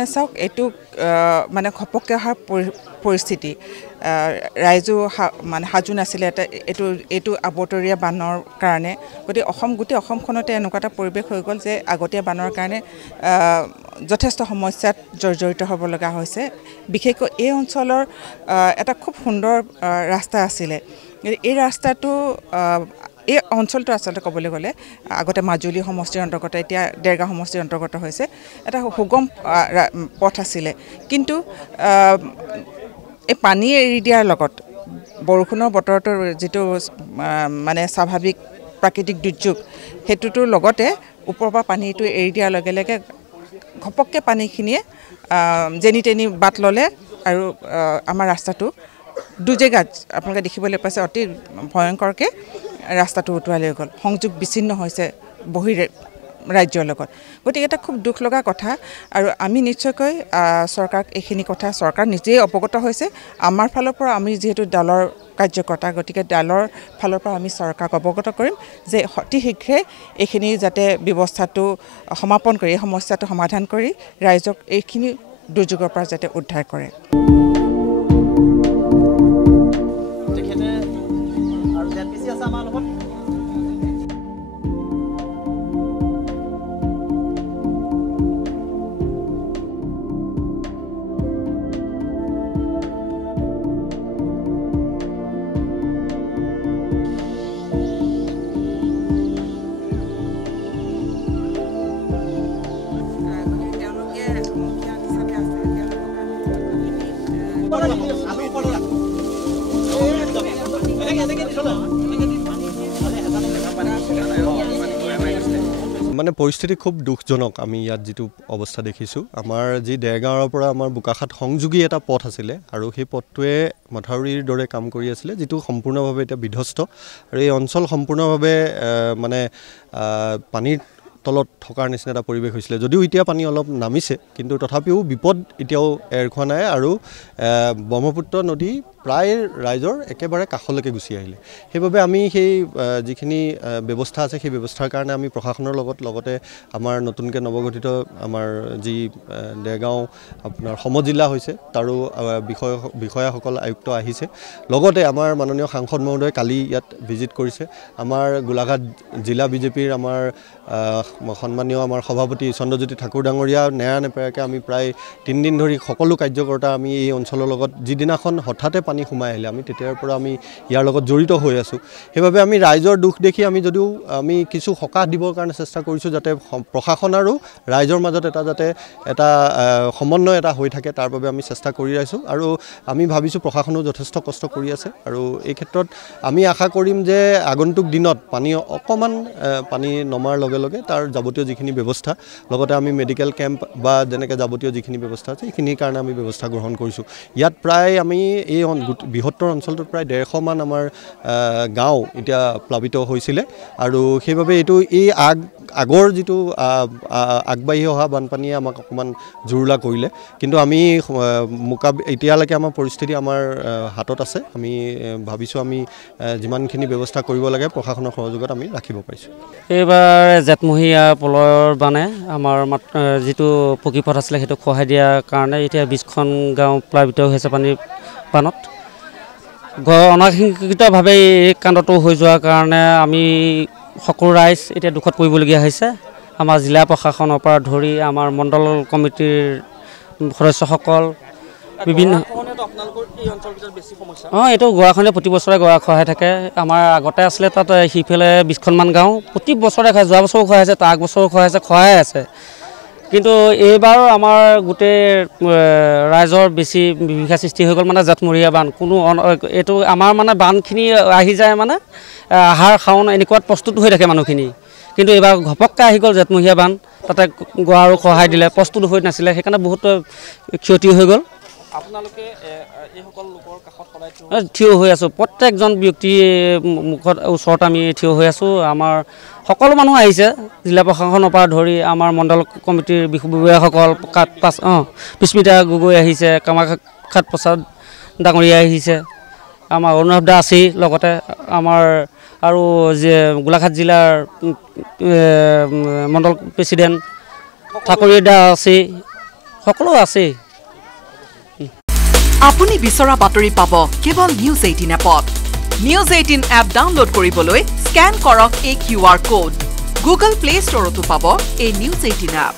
নে চাওক এইটো মানে ঘপককৈ অহা পৰিস্থিতি ৰাইজো মানে সাজু নাছিলে এইটো আবতৰীয়া বানৰ কাৰণে গোটেই অসমখনতে এনেকুৱা এটা পৰিৱেশ হৈ গ'ল যে আগতীয়া বানৰ কাৰণে যথেষ্ট সমস্যাত জৰ্জৰিত হ'ব লগা হৈছে বিশেষকৈ এই অঞ্চলৰ এটা খুব সুন্দৰ ৰাস্তা আছিলে এই ৰাস্তাটো এই অঞ্চলটো আচলতে ক'বলৈ গ'লে আগতে মাজুলী সমষ্টিৰ অন্তৰ্গত এতিয়া দেৰগাঁও সমষ্টিৰ অন্তৰ্গত হৈছে এটা সুগম পথ আছিলে কিন্তু এই পানী এৰি দিয়াৰ লগত বৰষুণৰ বতৰটোৰ যিটো মানে স্বাভাৱিক প্ৰাকৃতিক দুৰ্যোগ সেইটোৰ লগতে ওপৰৰ পৰা পানীটো এৰি দিয়াৰ লগে লগে ঘপককৈ পানীখিনিয়ে যেনি তেনি বাট ল'লে আৰু আমাৰ ৰাস্তাটো দুজেগাত আপোনালোকে দেখিবলৈ পাইছে অতি ভয়ংকৰকৈ ৰাস্তাটো উটুৱাই লৈ গ'ল সংযোগ বিচ্ছিন্ন হৈছে ৰাজ্যৰ লগত গতিকে এটা খুব দুখ লগা কথা আৰু আমি নিশ্চয়কৈ চৰকাৰক এইখিনি কথা চৰকাৰ নিজেই অৱগত হৈছে আমাৰ ফালৰ পৰা আমি যিহেতু দলৰ কাৰ্যকৰ্তা গতিকে দলৰ ফালৰ পৰা আমি চৰকাৰক অৱগত কৰিম যে অতি শীঘ্ৰে এইখিনি যাতে ব্যৱস্থাটো সমাপন কৰি এই সমস্যাটো সমাধান কৰি ৰাইজক এইখিনি দুৰ্যোগৰ পৰা যাতে উদ্ধাৰ কৰে মানে পৰিস্থিতি খুব দুখজনক আমি ইয়াত যেটো অৱস্থা দেখিছোঁ আমাৰ যি দেৰগাঁৱৰ পৰা আমাৰ বোকাখাত সংযোগী এটা পথ আছিলে আৰু সেই পথটোৱে মথাউৰিৰ দৰে কাম কৰি আছিলে যেটো সম্পূৰ্ণভাৱে এটা বিধ্বস্ত আৰু এই অঞ্চল সম্পূৰ্ণভাৱে মানে পানীৰ তলত থকাৰ নিচিনা এটা পৰিৱেশ হৈছিলে যদিও এতিয়া পানী অলপ নামিছে কিন্তু তথাপিও বিপদ এতিয়াও এৰ খোৱা নাই আৰু ব্ৰহ্মপুত্ৰ নদী প্ৰায় ৰাইজৰ একেবাৰে কাষলৈকে গুচি আহিলে সেইবাবে আমি সেই যিখিনি ব্যৱস্থা আছে সেই ব্যৱস্থাৰ কাৰণে আমি প্ৰশাসনৰ লগতে আমাৰ নতুনকৈ নৱগঠিত আমাৰ যি দেৰগাঁও আপোনাৰ সমজিলা হৈছে তাৰো বিষয়াসকল আয়ুক্ত আহিছে লগতে আমাৰ মাননীয় সাংসদ মহোদয় কালি ইয়াত ভিজিট কৰিছে আমাৰ গোলাঘাট জিলা বিজেপিৰ আমাৰ সন্মানীয় আমাৰ সভাপতি চন্দ্ৰজ্যোতি ঠাকুৰ ডাঙৰীয়া নেৰানেপেৰাকৈ আমি প্ৰায় 3 দিন ধৰি সকলো কাৰ্যকৰ্তা আমি এই অঞ্চলৰ লগত যিদিনাখন হঠাতে পানী সোমাই আহিলে আমি তেতিয়াৰ পৰা আমি ইয়াৰ লগত জড়িত হৈ আছোঁ সেইবাবে আমি ৰাইজৰ দুখ দেখি আমি যদিও আমি কিছু সকাহ দিবৰ কাৰণে চেষ্টা কৰিছোঁ যাতে প্ৰশাসন আৰু ৰাইজৰ মাজত যাতে এটা সমন্বয় এটা হৈ থাকে তাৰ বাবে আমি চেষ্টা কৰি আছোঁ আৰু আমি ভাবিছোঁ প্ৰশাসনেও যথেষ্ট কষ্ট কৰি আছে আৰু এই ক্ষেত্ৰত আমি আশা কৰিম যে আগন্তুক দিনত পানী অকণমান পানী নমাৰ লগে লগে তাৰ যাৱতীয় যিখিনি ব্যৱস্থা লগতে আমি মেডিকেল কেম্প বা যেনেকৈ যাৱতীয় যিখিনি ব্যৱস্থা আছে সেইখিনিৰ কাৰণে আমি ব্যৱস্থা গ্ৰহণ কৰিছোঁ ইয়াত প্ৰায় আমি এই বৃহত্তৰ অঞ্চলটোত প্ৰায় 150 মান আমাৰ গাঁও এতিয়া প্লাবিত হৈছিলে আৰু সেইবাবে এইটো এই আগৰ যিটো আগবাঢ়ি অহা বানপানীয়ে আমাক অকণমান জুৰুলা কৰিলে কিন্তু আমি এতিয়ালৈকে আমাৰ পৰিস্থিতি আমাৰ হাতত আছে আমি ভাবিছোঁ আমি যিমানখিনি ব্যৱস্থা কৰিব লাগে প্ৰশাসনৰ সহযোগত আমি ৰাখিব পাৰিছোঁ এইবাৰ জেঠমহীয়া পলৰ বানে আমাৰ যিটো পকীপথ আছিলে সেইটো খহাই দিয়াৰ কাৰণে এতিয়া 20খন গাঁও প্লাবিত হৈছে পানীৰ বানত অনাকাংক্ষিতভাৱে এই কাণ্ডটো হৈ যোৱাৰ কাৰণে আমি সকলো ৰাইজ এতিয়া দুখত পৰিবলগীয়া হৈছে আমাৰ জিলা প্ৰশাসনৰ পৰা ধৰি আমাৰ মণ্ডল কমিটিৰ সদস্যসকল বিভিন্ন এইটো গৰাখহনীয়া প্ৰতি বছৰে গৰাখহাই থাকে আমাৰ আগতে আছিলে তাত সিফালে 20খনমান গাঁও প্ৰতি বছৰে যোৱা বছৰো খহাই আছে তাৰ বছৰো খহাই আছে কিন্তু এইবাৰো আমাৰ গোটেই ৰাইজৰ বেছি বিভীষিকা সৃষ্টি হৈ গ'ল মানে জেঠমহীয়া বান কোনো এইটো আমাৰ মানে বানখিনি আহি যায় মানে আহাৰ শাওন এনেকুৱাত প্ৰস্তুত হৈ থাকে মানুহখিনি কিন্তু এইবাৰ ঘপককৈ আহি গ'ল জেঠমহীয়া বান তাতে গড়াৰো খহাই দিলে প্ৰস্তুত হৈ নাছিলে সেইকাৰণে বহুত ক্ষতি হৈ গ'ল আপোনালোকে এইসকল লোকৰ কাষত সদায় থিয় হৈ আছোঁ প্ৰত্যেকজন ব্যক্তি মুখত ওচৰত আমি থিয় হৈ আছোঁ আমাৰ সকলো মানুহ আহিছে জিলা প্ৰশাসনৰ পৰা ধৰি আমাৰ মণ্ডল কমিটিৰ বিষয়াসকল পিস্মিতা গগৈ আহিছে কামাখ্যাত প্ৰসাদ ডাঙৰীয়া আহিছে আমাৰ অৰুণভ দা আছেই লগতে আমাৰ আৰু যে গোলাঘাট জিলাৰ মণ্ডল প্ৰেচিডেণ্ট ঠাকুৰী দা আছেই সকলো আছেই। আপুনি বিচৰা বাতৰি পাব কেৱল নিউজ 18 এপত। নিউজ 18 এপ ডাউনলোড কৰিবলৈ স্কেন কৰক এই QR কোড। গুগল প্লে ষ্টৰতো পাব এই নিউজ 18 এপ।